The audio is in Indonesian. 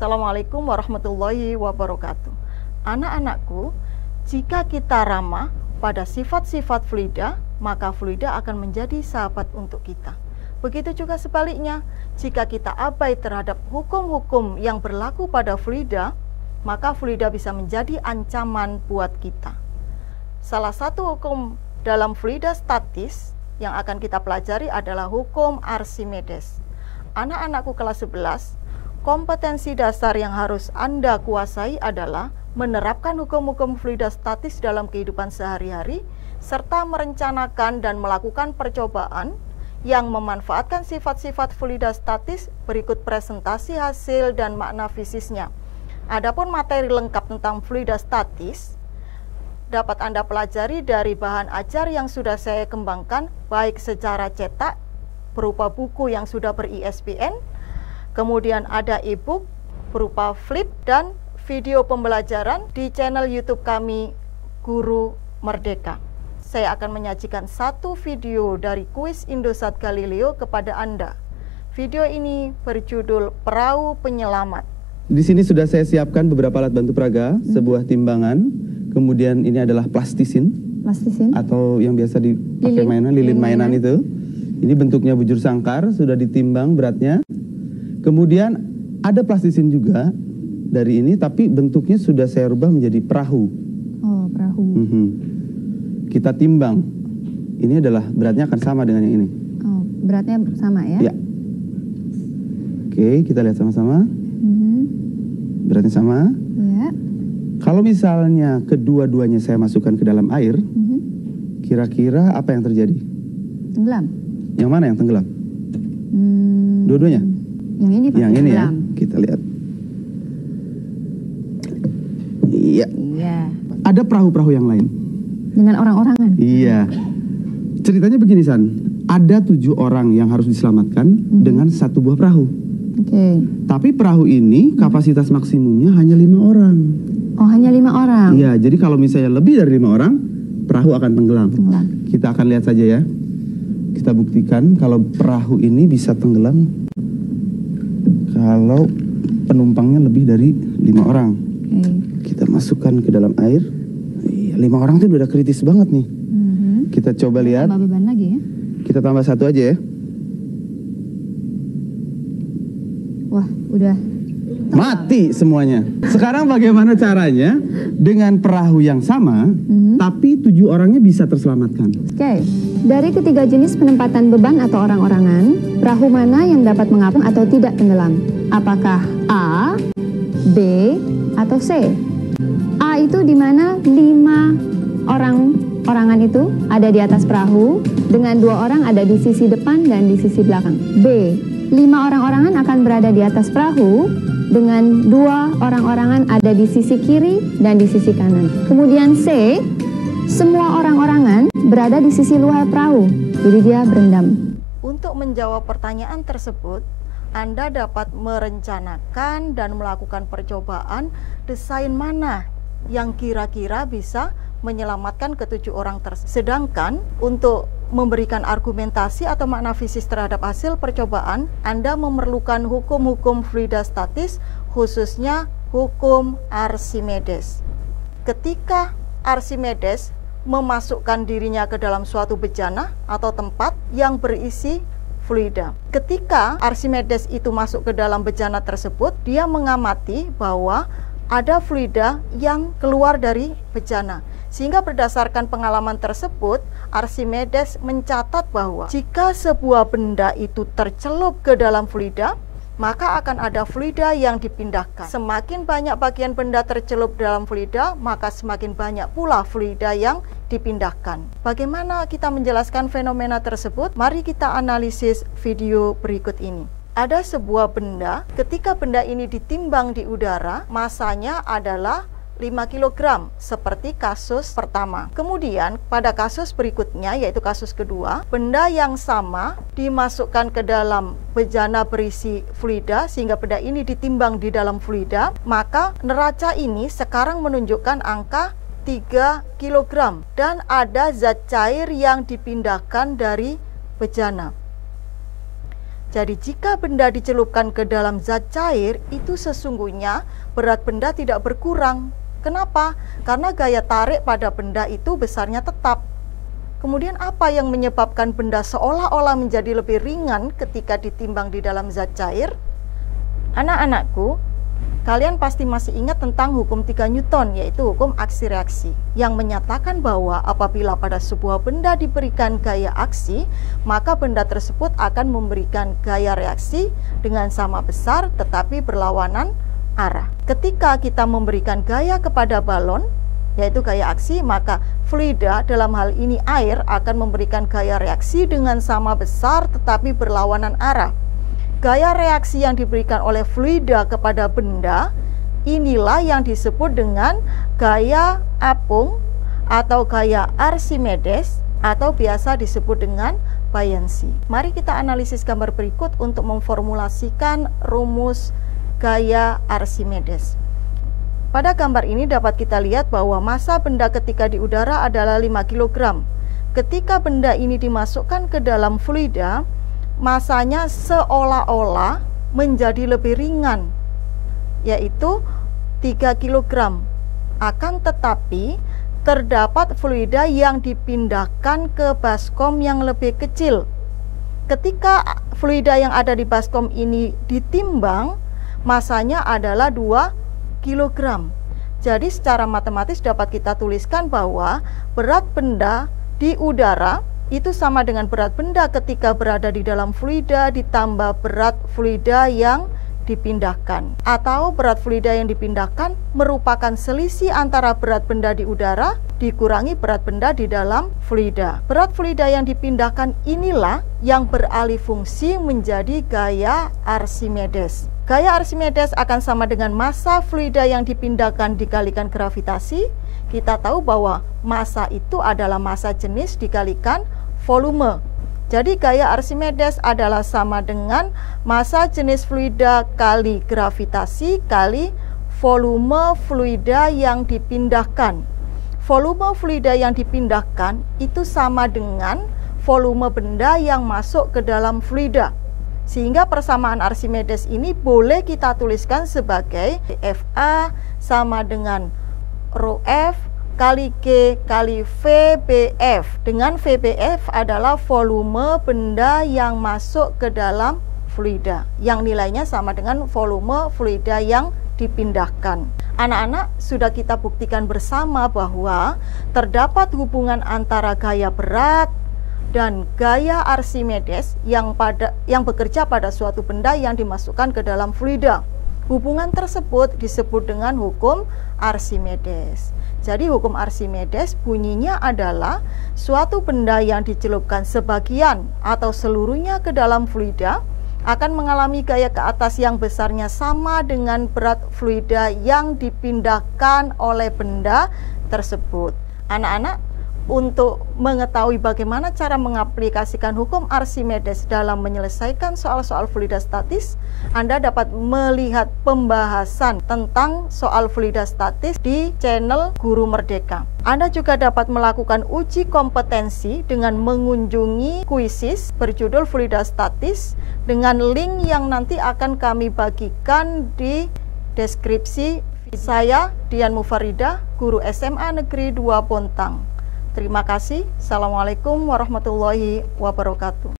Assalamualaikum warahmatullahi wabarakatuh. Anak-anakku, jika kita ramah pada sifat-sifat fluida, maka fluida akan menjadi sahabat untuk kita. Begitu juga sebaliknya, jika kita abai terhadap hukum-hukum yang berlaku pada fluida, maka fluida bisa menjadi ancaman buat kita. Salah satu hukum dalam fluida statis yang akan kita pelajari adalah hukum Archimedes. Anak-anakku kelas 11, kompetensi dasar yang harus Anda kuasai adalah menerapkan hukum-hukum fluida statis dalam kehidupan sehari-hari, serta merencanakan dan melakukan percobaan yang memanfaatkan sifat-sifat fluida statis. Berikut presentasi hasil dan makna fisisnya. Adapun materi lengkap tentang fluida statis dapat Anda pelajari dari bahan ajar yang sudah saya kembangkan, baik secara cetak berupa buku yang sudah ber-ISBN, kemudian ada e-book berupa flip dan video pembelajaran di channel YouTube kami Guru Merdeka. Saya akan menyajikan satu video dari kuis Indosat Galileo kepada Anda. Video ini berjudul Perahu Penyelamat. Di sini sudah saya siapkan beberapa alat bantu peraga, sebuah timbangan, kemudian ini adalah plastisin atau yang biasa dipakai lilin mainan itu. Ini bentuknya bujur sangkar, sudah ditimbang beratnya. Kemudian ada plastisin juga dari ini, tapi bentuknya sudah saya rubah menjadi perahu. Oh, perahu. Kita timbang. Ini adalah beratnya akan sama dengan yang ini. Oh, beratnya sama ya? Ya. Oke, kita lihat sama-sama. Beratnya sama. Ya. Kalau misalnya kedua-duanya saya masukkan ke dalam air, kira-kira apa yang terjadi? Tenggelam. Yang mana yang tenggelam? Dua-duanya? Yang ini pasti yang ini ya, tenggelam. kita lihat. Iya. Iya. Ada perahu-perahu yang lain. Dengan orang-orangan. Iya. Ceritanya begini, San. Ada 7 orang yang harus diselamatkan dengan satu buah perahu. Oke. Tapi perahu ini kapasitas maksimumnya hanya 5 orang. Oh, hanya 5 orang. Iya, jadi kalau misalnya lebih dari 5 orang, perahu akan tenggelam. Kita akan lihat saja ya. Kita buktikan kalau perahu ini bisa tenggelam kalau penumpangnya lebih dari 5 orang. Kita masukkan ke dalam air. 5 orang itu udah kritis banget nih. Kita coba lihat. Tambah beban lagi ya. Kita tambah 1 aja ya. Wah, udah mati semuanya. Sekarang bagaimana caranya dengan perahu yang sama, tapi 7 orangnya bisa terselamatkan? Oke. Dari ketiga jenis penempatan beban atau orang-orangan, perahu mana yang dapat mengapung atau tidak tenggelam? Apakah A, B, atau C? A itu di mana 5 orangan itu ada di atas perahu, dengan 2 orang ada di sisi depan dan di sisi belakang. B, 5 orang-orangan akan berada di atas perahu, dengan 2 orang-orangan ada di sisi kiri dan di sisi kanan. Kemudian C, semua orang-orangan berada di sisi luar perahu, jadi dia berendam. Untuk menjawab pertanyaan tersebut, Anda dapat merencanakan dan melakukan percobaan desain mana yang kira-kira bisa menyelamatkan ke-7 orang tersebut. Sedangkan untuk memberikan argumentasi atau makna fisis terhadap hasil percobaan, Anda memerlukan hukum-hukum fluida statis, khususnya hukum Archimedes. Ketika Archimedes memasukkan dirinya ke dalam suatu bejana atau tempat yang berisi fluida. Ketika Archimedes itu masuk ke dalam bejana tersebut, dia mengamati bahwa ada fluida yang keluar dari bejana. Sehingga berdasarkan pengalaman tersebut, Archimedes mencatat bahwa jika sebuah benda itu tercelup ke dalam fluida, maka akan ada fluida yang dipindahkan. Semakin banyak bagian benda tercelup dalam fluida, maka semakin banyak pula fluida yang dipindahkan. Bagaimana kita menjelaskan fenomena tersebut? Mari kita analisis video berikut ini. Ada sebuah benda, ketika benda ini ditimbang di udara, masanya adalah 5 kg seperti kasus pertama. Kemudian pada kasus berikutnya, yaitu kasus kedua, benda yang sama dimasukkan ke dalam bejana berisi fluida sehingga benda ini ditimbang di dalam fluida, maka neraca ini sekarang menunjukkan angka 3 kg dan ada zat cair yang dipindahkan dari bejana. Jadi jika benda dicelupkan ke dalam zat cair, itu sesungguhnya berat benda tidak berkurang. Kenapa? Karena gaya tarik pada benda itu besarnya tetap. Kemudian apa yang menyebabkan benda seolah-olah menjadi lebih ringan ketika ditimbang di dalam zat cair? Anak-anakku, kalian pasti masih ingat tentang hukum 3 Newton, yaitu hukum aksi reaksi, yang menyatakan bahwa apabila pada sebuah benda diberikan gaya aksi, maka benda tersebut akan memberikan gaya reaksi dengan sama besar tetapi berlawanan arah. Ketika kita memberikan gaya kepada balon, yaitu gaya aksi, maka fluida, dalam hal ini air, akan memberikan gaya reaksi dengan sama besar tetapi berlawanan arah. Gaya reaksi yang diberikan oleh fluida kepada benda, inilah yang disebut dengan gaya apung atau gaya Archimedes, atau biasa disebut dengan buoyancy. Mari kita analisis gambar berikut untuk memformulasikan rumus gaya Archimedes. Pada gambar ini dapat kita lihat bahwa massa benda ketika di udara adalah 5 kg. Ketika benda ini dimasukkan ke dalam fluida, masanya seolah-olah menjadi lebih ringan, yaitu 3 kg. Akan tetapi terdapat fluida yang dipindahkan ke baskom yang lebih kecil. Ketika fluida yang ada di baskom ini ditimbang, masanya adalah 2 kg. Jadi secara matematis dapat kita tuliskan bahwa berat benda di udara itu sama dengan berat benda ketika berada di dalam fluida ditambah berat fluida yang dipindahkan, atau berat fluida yang dipindahkan merupakan selisih antara berat benda di udara dikurangi berat benda di dalam fluida. Berat fluida yang dipindahkan inilah yang beralih fungsi menjadi gaya Archimedes. Gaya Archimedes akan sama dengan massa fluida yang dipindahkan dikalikan gravitasi. Kita tahu bahwa massa itu adalah massa jenis dikalikan volume. Jadi gaya Archimedes adalah sama dengan massa jenis fluida kali gravitasi kali volume fluida yang dipindahkan. Volume fluida yang dipindahkan itu sama dengan volume benda yang masuk ke dalam fluida. Sehingga persamaan Archimedes ini boleh kita tuliskan sebagai FA sama dengan rho F kali G kali VBF, dengan VBF adalah volume benda yang masuk ke dalam fluida, yang nilainya sama dengan volume fluida yang dipindahkan. Anak-anak, sudah kita buktikan bersama bahwa terdapat hubungan antara gaya berat dan gaya Archimedes yang bekerja pada suatu benda yang dimasukkan ke dalam fluida. Hubungan tersebut disebut dengan hukum Archimedes. Jadi hukum Archimedes bunyinya adalah suatu benda yang dicelupkan sebagian atau seluruhnya ke dalam fluida akan mengalami gaya ke atas yang besarnya sama dengan berat fluida yang dipindahkan oleh benda tersebut. Anak-anak, untuk mengetahui bagaimana cara mengaplikasikan hukum Archimedes dalam menyelesaikan soal-soal fluida statis, Anda dapat melihat pembahasan tentang soal fluida statis di channel Guru Merdeka. Anda juga dapat melakukan uji kompetensi dengan mengunjungi kuisis berjudul fluida statis dengan link yang nanti akan kami bagikan di deskripsi. Saya Dian Mufarida, Guru SMA Negeri 2 Bontang. Terima kasih. Assalamualaikum warahmatullahi wabarakatuh.